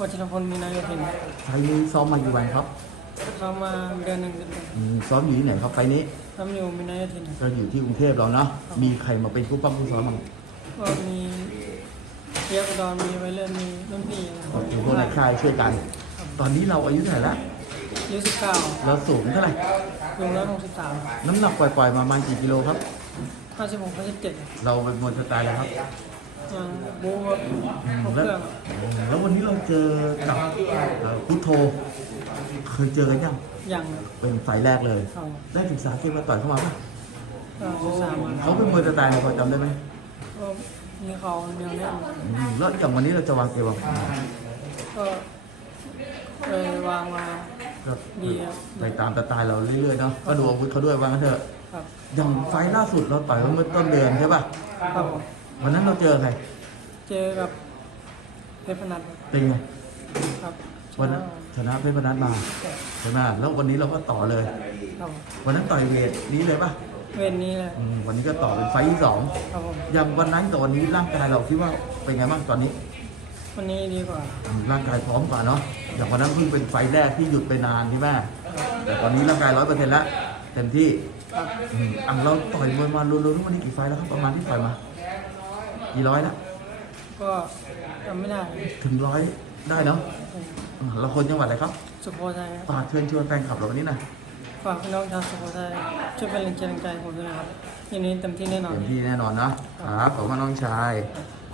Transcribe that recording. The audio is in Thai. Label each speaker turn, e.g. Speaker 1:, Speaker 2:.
Speaker 1: วัชรพลมีนายพิน
Speaker 2: ไฟล์นี้ซ้อมมากี่วันครับ
Speaker 1: เขามาเดือนหนึ่งเดือน
Speaker 2: อืมซ้อมอยู่ที่ไหนครับไฟล์นี้
Speaker 1: ทำอยู่มีนายพิน
Speaker 2: ก็อยู่ที่กรุงเทพเราเนาะ มีใครมาเป็นผู้ปั้มผู้ซ้อมบ้าง
Speaker 1: ก็มีเทียบอุดรมีไวเลอร์มีรุ่นพี่นะ
Speaker 2: ก็คือพวกนักชายช่วยกัน ตอนนี้เราอายุเท่าไหร่แล้ว
Speaker 1: อายุสิบเก้า
Speaker 2: เราสูงเท่าไหร่
Speaker 1: ลุงร้อยหกสิบสาม
Speaker 2: น้ำหนักปล่อยๆมาประมาณกี่กิโลครับ
Speaker 1: ห้าสิบหกห้าสิบเจ็ด
Speaker 2: เราเป็นมวยสไตล์อะไรครับ
Speaker 1: บู๊ครับครบ
Speaker 2: แล้ว
Speaker 1: เครื่อง
Speaker 2: แล้ ววันนี้เราเจอกับเอ่อพุทโธ เคยเจอกันยัง
Speaker 1: อย่าง
Speaker 2: เป็นไฟล์แรกเลย
Speaker 1: เขา
Speaker 2: ได้ศึกษาเกมมาต่อยเข้ามาปะ
Speaker 1: ก็ศึกษามา
Speaker 2: เขาเป็นมวยสไตล์อะไรพอจำได้ไหม
Speaker 1: ก็มีเขาเดียวแน่น
Speaker 2: อืมแล้วอย่างวันนี้เราจะวางเกมแบบไหน
Speaker 1: ก็เคยวางมา
Speaker 2: ก็
Speaker 1: ดีครับ
Speaker 2: ไปตามสไตล์เราเรื่อยๆเนาะก็ดูอาวุธเขาด้วยว่างั้นเถอะ
Speaker 1: ครับ
Speaker 2: อย่างไฟล์ล่าสุดเราต่อยเมื่อต้นเดือนใช่ป่ะ
Speaker 1: ครับผม
Speaker 2: วันนั้นเราเจอใคร
Speaker 1: เจอกับ เพชรพนัท
Speaker 2: เป็นไง
Speaker 1: ครับช
Speaker 2: วัน
Speaker 1: นะ
Speaker 2: นั้นชนะเพชรพนัสมาใช่ไหมแล้ววันนี้เราก็ต่อเลย
Speaker 1: ครับผม
Speaker 2: วันนั้นต่อยเวทนี้เลยป่ะ
Speaker 1: เวรนี้เลย
Speaker 2: อืมวันนี้ก็ต่อเป็นไฟล์ที่สอง
Speaker 1: ครับผม
Speaker 2: อย่างวันนั้นกับวันนี้ร่างกายเราคิดว่าเป็นไงบ้างตอนนี้
Speaker 1: วันนี้ดีกว่า
Speaker 2: อืมร่างกายพร้อมกว่าเนาะอย่างวันนั้นเพิ่งเป็นไฟล์แรกที่หยุดไปนานใช่ไหมแต่ตอนนี้ร่างกายร้อยเปอร์เซ็นต์แล้วเต็มที่
Speaker 1: ครับ
Speaker 2: อืมอะเราต่อยมวยมารวมๆทุกวันนี้กี่ไฟล์แล้วครับประมาณที่ต่อยมากี่ร้อยนะ
Speaker 1: ก็จำไม่ได้
Speaker 2: ถึงร้อยได้เนาะอะเราคนจังหวัดอะไรครับ
Speaker 1: สุโขทัยครับ
Speaker 2: ฝากเชิญชวนแฟนคลับเราวันนี้หน่อย
Speaker 1: ฝากพี่น้องชาวสุโขทัยช่วยเป็นแรงใจแรงใจให้ผมด้วยนะครับทีนี้เต็มที่แน่นอน
Speaker 2: เต็มที่แน่นอนนะครับขอบคุณน้องชาย
Speaker 1: ครับ